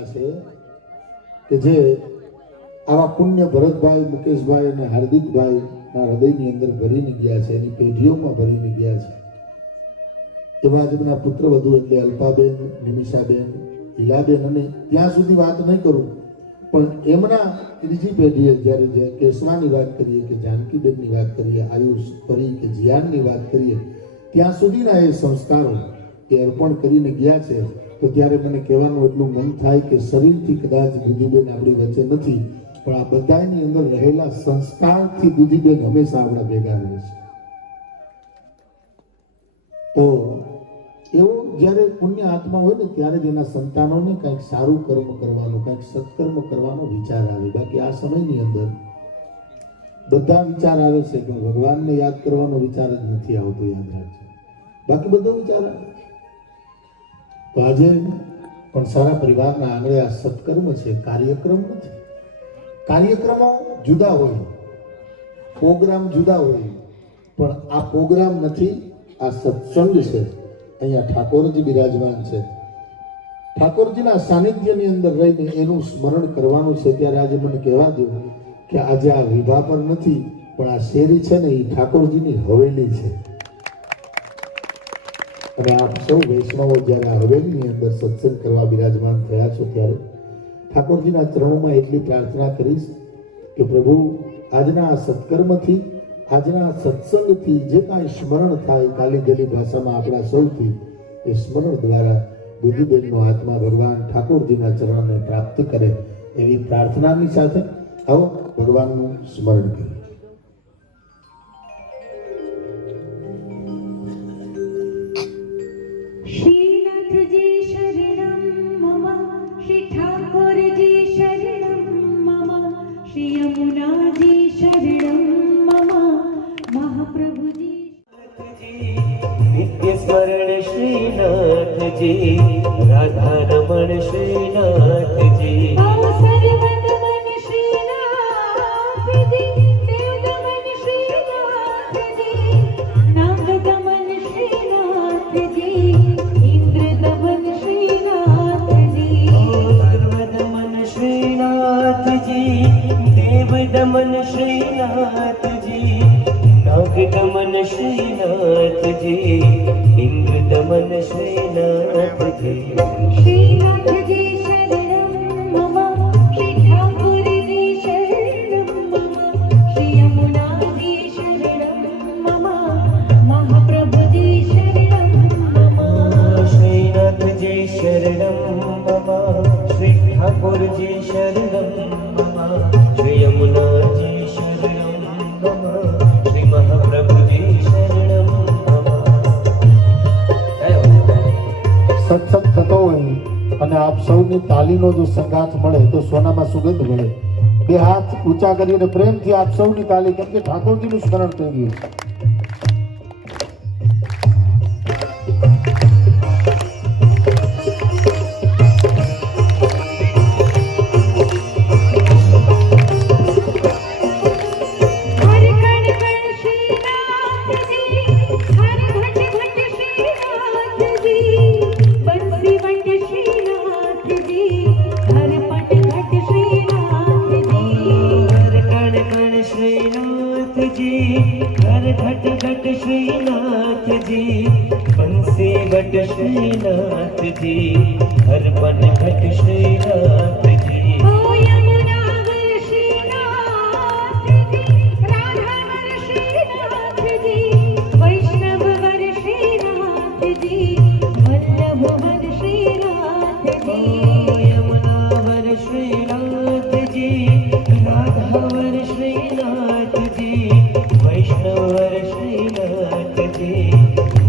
ગયા છે કે જે આવા પુણ્ય ભરતભાઈ, મુકેશભાઈ અને હાર્દિકભાઈ ના હૃદયની અંદર ભરીને ગયા છે, એની પેઢીઓમાં ભરીને ગયા છે। એવા જેમના પુત્ર વધુ એટલે અલ્પાબેન, નિમિષાબેન, ઈલાબેન, અને ત્યાં સુધી વાત નહીં કરું પણ એમના ત્રીજી પેઢીએ જ્યારે જે કેશવાની વાત કરીએ કે જાનકીબેનની વાત કરીએ, આયુષ પરી કે જીયાનની વાત કરીએ, ત્યાં સુધીના એ સંસ્કારો એ અર્પણ કરીને ગયા છે। તો ત્યારે મને કહેવાનું એટલું મન થાય કે શરીરથી કદાચ દુધીબેન આપણી વચ્ચે નથી, પણ આ બધાની અંદર રહેલા સંસ્કારથી દુધીબેન હંમેશા આપણા ભેગા રહે છે। તો એવો જ્યારે પુણ્ય આત્મા હોય ને ત્યારે જ એના સંતાનોને કંઈક સારું કર્મ કરવાનું, કંઈક સત્કર્મ કરવાનો વિચાર આવે। બાકી આ સમયની અંદર બધા વિચાર આવે છે કે ભગવાનને યાદ કરવાનો વિચાર જ નથી આવતો, યાદ રાખજો, બાકી બધો વિચાર આવે। તો આજે પણ સારા પરિવારના આંગણે આ સત્કર્મ છે, કાર્યક્રમ નથી। કાર્યક્રમો જુદા હોય, પ્રોગ્રામ જુદા હોય, પણ આ પ્રોગ્રામ નથી, આ સત્સંગ છે। અહીંયા ઠાકોરજી બિરાજમાન છે, ઠાકોરજીના સાનિધ્યની અંદર રહીને એનું સ્મરણ કરવાનું છે। ત્યારે આજે મને કહેવા દો કે આજે આ વિભા પર નથી, પણ આ શેરી છે ને એ ઠાકોરજીની હવેલી છે। અને આપ સૌ વૈષ્ણવો જ્યારે આ હવેલીની અંદર સત્સંગ કરવા બિરાજમાન થયા છો ત્યારે ઠાકોરજીના ચરણોમાં એટલી પ્રાર્થના કરીશ કે પ્રભુ આજના આ સત્કર્મથી, આજના સત્સંગથી જે કાંઈ સ્મરણ થાય કાલી ગલી ભાષામાં આપણા સૌથી, એ સ્મરણ દ્વારા દુધીબેનનો આત્મા ભગવાન ઠાકોરજીના ચરણને પ્રાપ્ત કરે એવી પ્રાર્થનાની સાથે આવો ભગવાનનું સ્મરણ કરીએ। श्रीनाथजी शरणं मम, श्री ठाकुरजी शरणं मम, श्री यमुनाजी शरणं मम, महाप्रभुजी नित्य स्मरण श्रीनाथजी, राधा रमण श्रीनाथजी, सर्वदमन श्रीनाथजी, देवदमन श्रीनाथजी, नागदमन श्रीनाथजी, इंद्रदमन श्रीनाथजी, सर्वदमन श्रीनाथजी, देवदमन श्रीनाथजी, नागदमन श्रीनाथजी, इंद्रदमन श्रीनाथजी। श्रीनाथजी शरणं मम, श्री ठाकुरजी शरणं मम, श्री यमुनाजी शरणं मम, महाप्रभुजी शरणं मम। श्रीनाथजी शरणं मम, श्री ठाकुरजी शरणं मम, श्री यमुनाजी शरणं मम, श्री महाप्रभुजी शरणं मम। સત્સંગ થતો હોય અને આપ સૌની તાલીનો જો સંગાથ મળે તો સોનામાં સુગંધ મળે। બે હાથ ઊંચા કરીને પ્રેમથી આપ સૌની તાલી, કેમ કે ઠાકોરજીનું સ્મરણ થઈ ગયું છે। हर कण कण श्रीनाथजी, हर घट घट श्रीनाथजी, बंसी बंट श्रीनाथजी, हर पट घट श्रीनाथजी, हर कण कण श्रीनाथजी, हर घट घट श्रीनाथजी, बंसी बट श्रीनाथजी, हर पन घट श्रीनाथजी। ओ यमुनावर श्रीनाथजी, राधावर श्रीनाथजी, वैष्णववर श्रीनाथजी, वल्लभवर श्रीनाथजी, यमुनावर श्रीनाथजी, राधावर श्रीनाथजी, वैष्णवर श्रीनाथजी,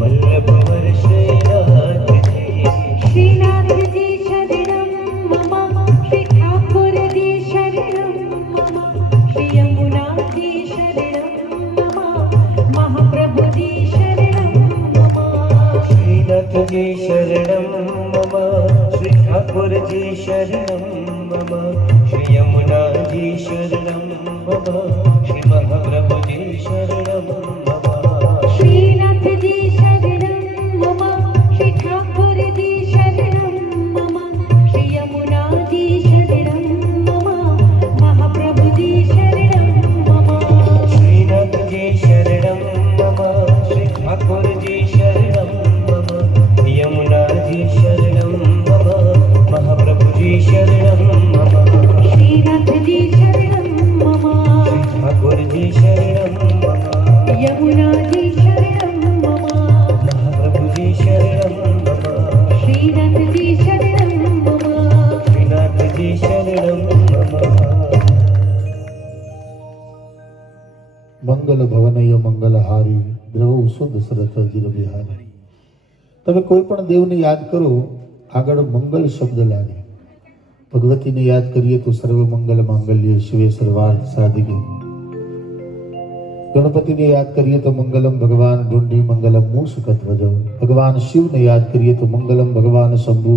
वल्लभवर श्रीनाथजी। श्रीनाथजी शरणं मम, श्री ठाकुरजी शरणं मम, श्री यमुनाजी शरणं मम, महाप्रभुजी शरणं मम। श्रीनाथजी शरणं मम, श्री ठाकुरजी शरणं मम, श्री यमुनाजी शरणं मम, श्री महाप्रभुजी शरणं मम। श्रीनाथजी शरणं मम, श्री ठाकुरजी शरणं मम, श्री यमुनाजी ભવનય મંગલહારી દ્રવ સુદ સરથ જીર બિહારી. તમે કોઈ પણ દેવને યાદ કરો, આગળ મંગલ શબ્દ લાગે. ભગવતીને યાદ કરીએ તો સર્વ મંગલ માંગલ્ય શિવે સર્વાર્થ સાધિકે. ગણપતિને યાદ કરીએ તો મંગલમ ભગવાન ઢુંડી મંગલમ મૂષકધ્વજ. ભગવાન શિવને યાદ કરીએ તો મંગલમ ભગવાન શંભુ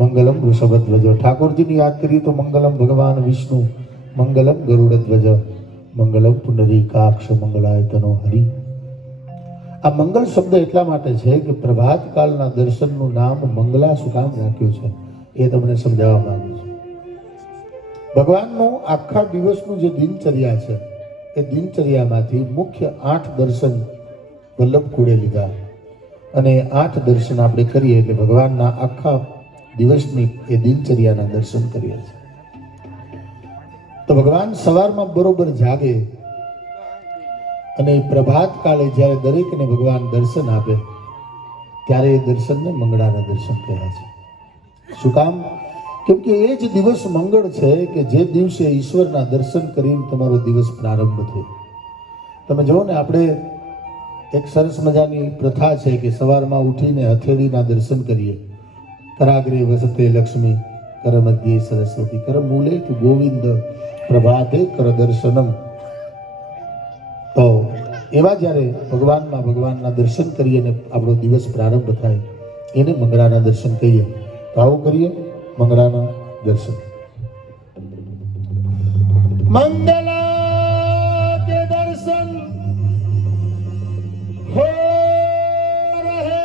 મંગલમ વૃષભધ્વજ. ઠાકોરજીને યાદ કરીએ તો મંગલમ ભગવાન વિષ્ણુ મંગલમ ગરુડધ્વજ મંગલમ પુંડરીકાક્ષ મંગલાયતનો હરિ. આ મંગલ શબ્દ એટલા માટે છે કે પ્રભાત કાળના દર્શનનું નામ મંગલા શું કામ રાખ્યું છે એ તમને સમજાવવા માંગુ છું. ભગવાનનું આખા દિવસનું જે દિનચર્યા છે એ દિનચર્યામાંથી મુખ્ય 8 દર્શન વલ્લભ કુળે લીધા અને 8 દર્શન આપણે કરીએ એટલે ભગવાનના આખા દિવસની એ દિનચર્યાના દર્શન કરીએ છીએ. તો ભગવાન સવારમાં બરોબર જાગે અને પ્રભાત કાળે જ્યારે દરેકને ભગવાન દર્શન આપે ત્યારે એ દર્શનને મંગળાના દર્શન કહ્યા છે. શું કામ? કેમ કે એ જ દિવસ મંગળ છે કે જે દિવસે ઈશ્વરના દર્શન કરીને તમારો દિવસ પ્રારંભ થયો. તમે જુઓ ને, આપણે એક સરસ મજાની પ્રથા છે કે સવારમાં ઉઠીને હથેળીના દર્શન કરીએ. કરાગ્રે વસતે લક્ષ્મી કર મધ્યે સરસ્વતી કર મૂલે તુ ગોવિંદ પ્રભાતે કર દર્શનમ. તો એવા જ્યારે ભગવાનના દર્શન કરીએ ને આપણો દિવસ પ્રારંભ થાય એને મંગળાના દર્શન કહીએ. તો આવું કરીએ મંગળાના દર્શન. મંગલા કે દર્શન હો રહે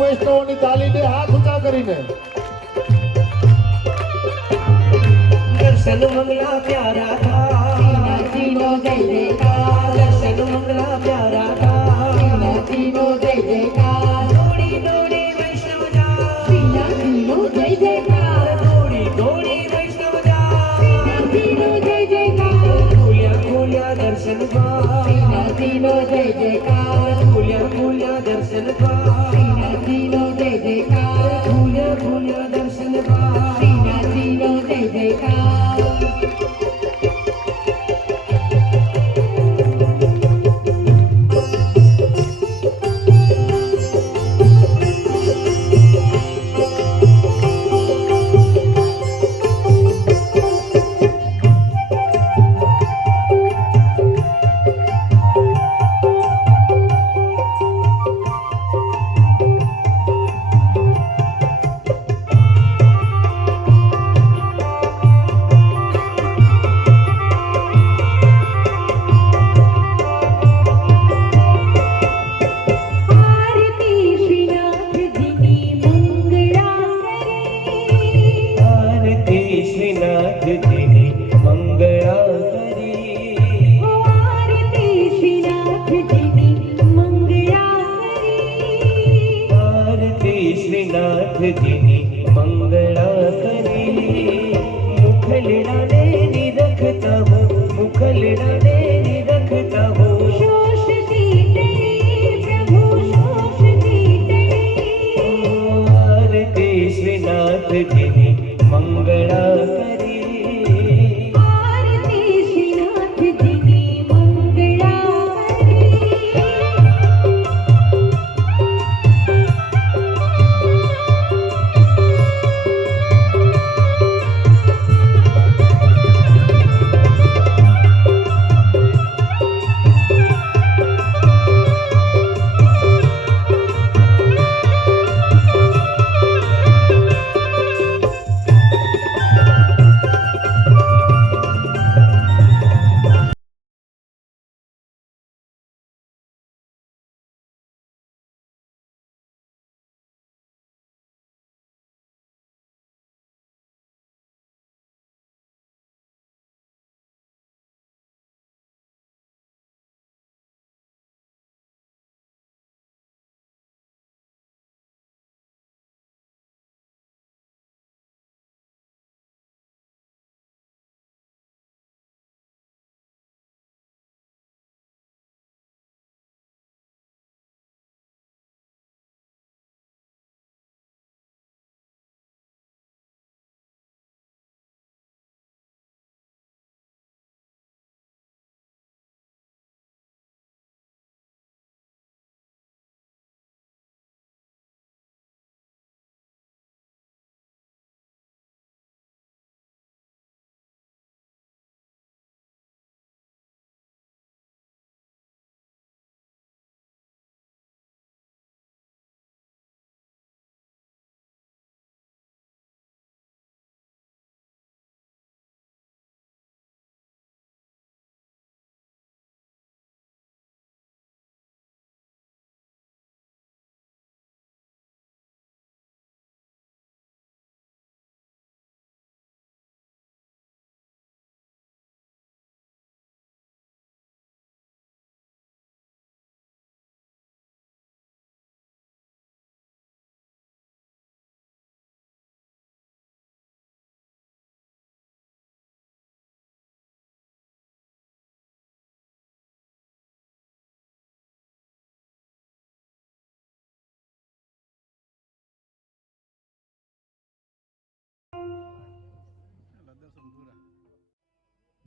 વૈષ્ણવોની તાલીને હાથ ઊંચા કરીને દર્શન મંગલા પ્યારા થા તીનો જય જયકાર. દર્શન મંગલા પ્યારા થા તીનો જય જયકાર. દોડી દોડી વૈષ્ણવ જા તીનો જય જયકાર. દોડી દોડી વૈષ્ણવ જા તીનો જય જયકાર. ખોલ્યા ખોલ્યા દર્શન પા તીનો જય જયકાર. ખોલ્યા ખોલ્યા દર્શન પા તીનો જય જયકાર. ખોલ્યા ખોલ્યા श्रीनाथ जीनी मंगला करी हो आरती श्रीनाथ जीनी मंगला करी आरती श्रीनाथ जीनी मंगला करी मुखलिडाने निरखता हो मुखलिडाने निरखता हो शोषती तळे प्रभु शोषती तळे आरती श्रीनाथ जीनी मंगला करी आरती श्रीनाथ जीनी मंगला करी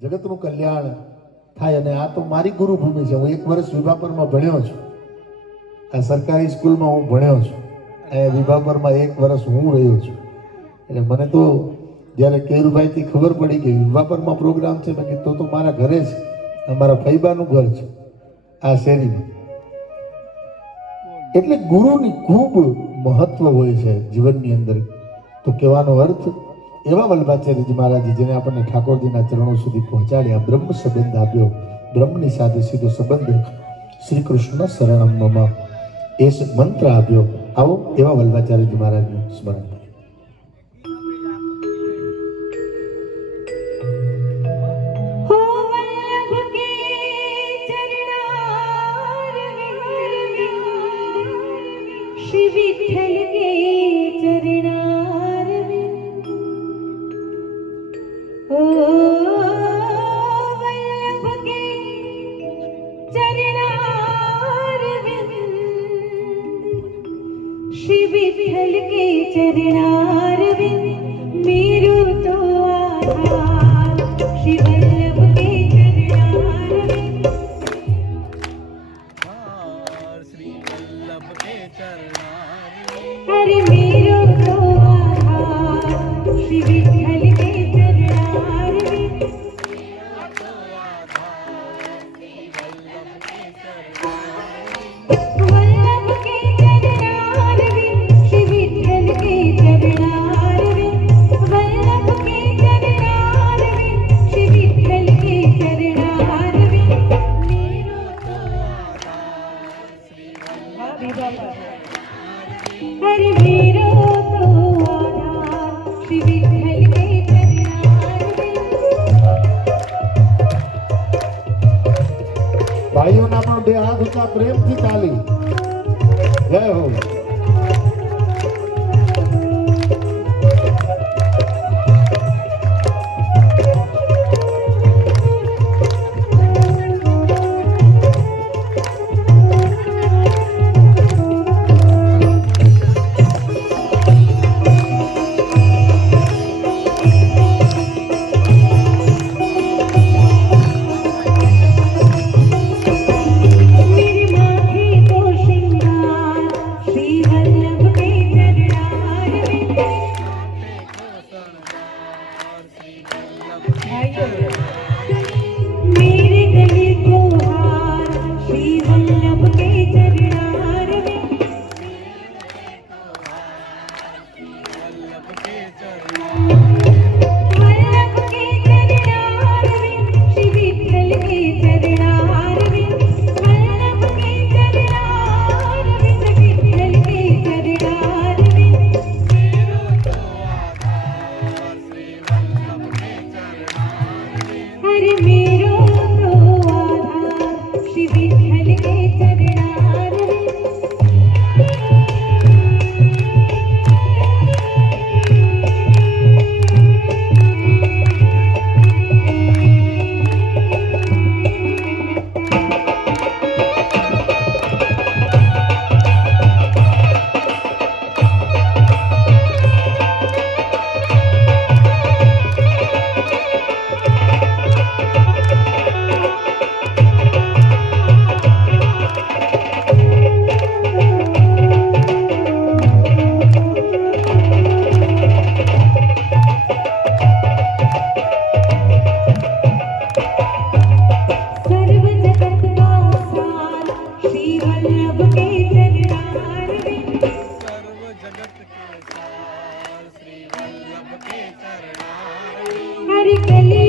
જગતનું કલ્યાણ થાય અને આ તો મારી ગુરુભૂમિ છે. હું 1 વર્ષ વિભાપરમાં ભણ્યો છું. આ સરકારી સ્કૂલમાં હું ભણ્યો છું. અહીંયા વિભાપરમાં 1 વર્ષ હું રહ્યો છું. એટલે મને તો જ્યારે કેરુભાઈથી ખબર પડી કે વિભાપરમાં પ્રોગ્રામ છે, મેં કીધું તો મારા ઘરે છે, અમારા ફૈબાનું ઘર છે આ શેરીમાં. એટલે ગુરુની ખૂબ મહત્વ હોય છે જીવનની અંદર. તો કહેવાનો અર્થ એવા વલ્લભાચાર્યજી મહારાજે જેને આપણને ઠાકોરજીના ચરણો સુધી પહોંચાડ્યા, બ્રહ્મ સંબંધ આપ્યો, બ્રહ્મની સાથે સીધો સંબંધ, શ્રી કૃષ્ણ શરણમ મમ એ મંત્ર આપ્યો. આવો એવા વલ્લભાચાર્યજી મહારાજનું સ્મરણ કરીએ. हो वल्लभ के चरणार विंद श्री विठ्ठल के चरणार विंद ओ वल्लभ के चरणार विंद श्री विठ्ठल के चरणार विंद मेरो तो आधार श्री वल्लभ के चरणार विंद श्री वल्लभ के चरणार अरे मेरो तो आधार श्री विठ्ठल के चरणार विंद वल्लभ के चरणार विंद श्री विठ्ठल के चरणार બે હાથ ઊંચા પ્રેમથી તાલી. જય હો. मेरे माथे को श्रृंगार श्री वल्लभ के चरणार मेरे गले को हार श्री वल्लभ के चरणार वल्लभ के चरणार श्री विठ्ठल के चरणार वल्लभ के चरणार विठ्ठल के चरणार हरे मेरो तो आधार श्री विठ्ठल के चरणार सर्व जगत का सार श्री वल्लभ के चरणार हर कली